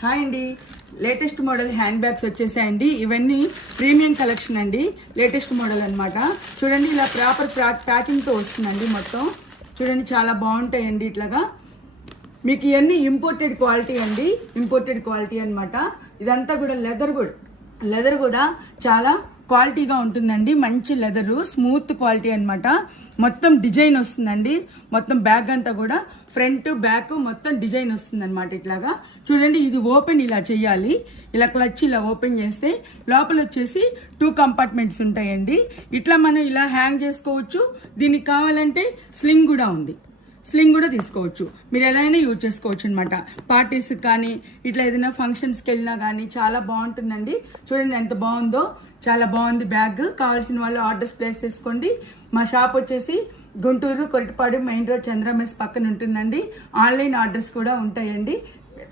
Hi అండి, latest model hand bags వచ్చేసాయండి. ఇవన్నీ premium collection అండి, లేటెస్ట్ మోడల్ అనమాట. చూడండి, ఇలా ప్రాపర్ ప్యాకింగ్తో వస్తుందండి. మొత్తం చూడండి, చాలా బాగుంటాయండి. ఇట్లాగా మీకు ఇవన్నీ ఇంపోర్టెడ్ క్వాలిటీ అండి, ఇంపోర్టెడ్ క్వాలిటీ అనమాట. ఇదంతా కూడా లెదర్ కూడా చాలా క్వాలిటీగా ఉంటుందండి. మంచి లెదరు, స్మూత్ క్వాలిటీ అనమాట. మొత్తం డిజైన్ వస్తుందండి. మొత్తం బ్యాగ్ అంతా కూడా ఫ్రంట్ బ్యాక్ మొత్తం డిజైన్ వస్తుంది అనమాట. ఇట్లాగా చూడండి, ఇది ఓపెన్ ఇలా చేయాలి. ఇలా క్లచ్ ఇలా ఓపెన్ చేస్తే లోపల వచ్చేసి 2 కంపార్ట్మెంట్స్ ఉంటాయండి. ఇట్లా మనం ఇలా హ్యాంగ్ చేసుకోవచ్చు. దీనికి కావాలంటే స్లింగ్ కూడా ఉంది, స్లింగ్ కూడా తీసుకోవచ్చు. మీరు ఎలా అయినా యూజ్ చేసుకోవచ్చు అనమాట. పార్టీస్కి కానీ ఇట్లా ఏదైనా ఫంక్షన్స్కి వెళ్ళినా కానీ చాలా బాగుంటుందండి. చూడండి ఎంత బాగుందో, చాలా బాగుంది బ్యాగ్. కావాల్సిన వాళ్ళు ఆర్డర్స్ ప్లేస్ చేసుకోండి. మా షాప్ వచ్చేసి గుంటూరు కొరటిపాడు మెయిన్ రోడ్ చంద్ర మెస్ పక్కన ఉంటుందండి. ఆన్లైన్ ఆర్డర్స్ కూడా ఉంటాయండి.